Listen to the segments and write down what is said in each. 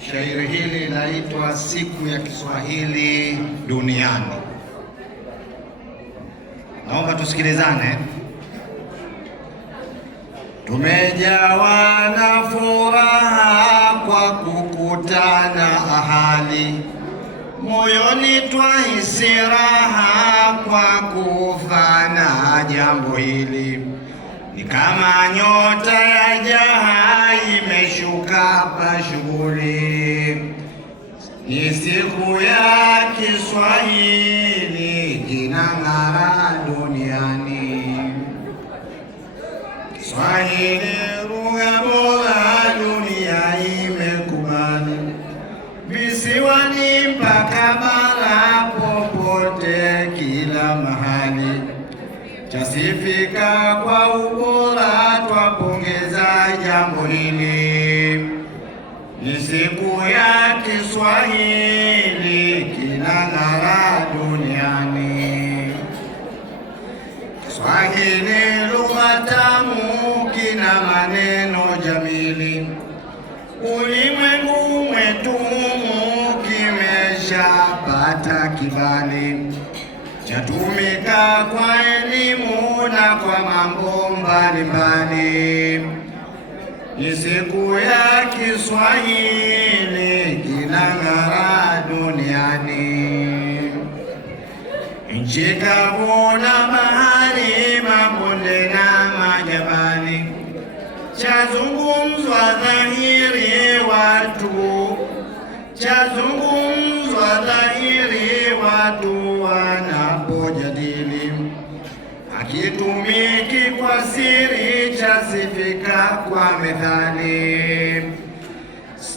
Shairi hili linaitwa Siku ya Kiswahili Duniani. Naomba tusikilizane. Tumejawa na furaha kwa kukutana ahali, moyoni twahisi raha kwa kufanya jambo hili. Ni kama nyota ya jaha imeshuka pa shughuli, ni siku ya Kiswahili kinang'ara duniani. Kiswahili lugha bora dunia imekubali, visiwani mpaka bara, popote kila mahali chasifika kwa ubora, twapongeza jambo hili. Ni siku ya Kiswahili kinang'ara duniani. Kiswahili lugha tamu, kina maneno jamili, ulimwengu mwetu kimeshapata kibali, chatumika kwa elimu na kwa mambo mbalimbali. Ni siku ya Kiswahili kinang'ara duniani. Nchi kavu na bahari, mabonde na majabali, chazungumzwa dhahiri watu wanapojadili, hakitumiki kwa siri, chasifika kwa methali.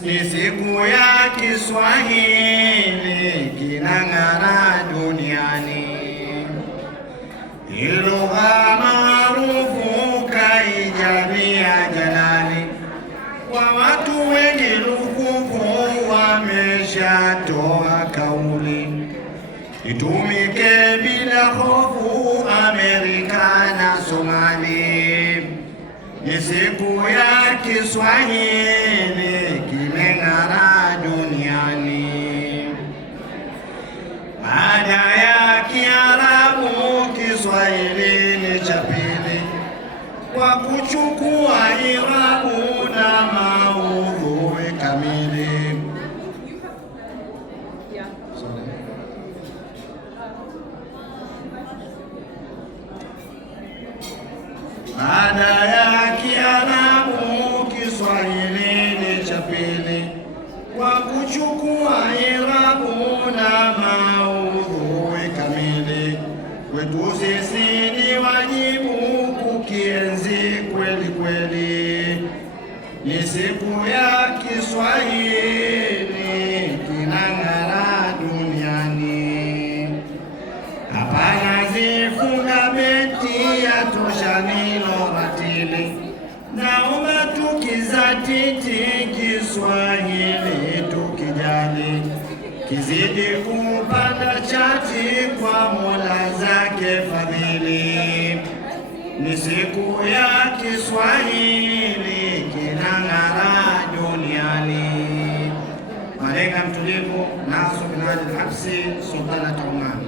Ni siku ya Kiswahili kinang'ara duniani. Lugha maarufu kaijalia jalali, kwa watu wengi lukufu wameshatoa kauli, itumike bila hofu Amerika na Somali. Ni siku ya Kiswahili kimeng'ara duniani. Baada ya Kiarabu, Kiswahili ni cha pili kwa kuchukua irabu na maudhui kamili. Baada ya Kiarabu, Kiswahili ni cha pili kwa kuchukua irabu na maudhui kamili. Kwetu sisi ni wajibu kukienzi kweli kweli. Ni siku ya Kiswahili kinang'ara duniani. Hapana zifunga beti ya tosha nilo ratili, naomba tukizatiti Kiswahili tukijali, kizidi kupanda chati kwa Mola zake fadhili. Ni siku ya Kiswahili kinang'ara duniani. Malenga mtulivu Nasr bin Hadi al-Habsi, Sultanat Oman.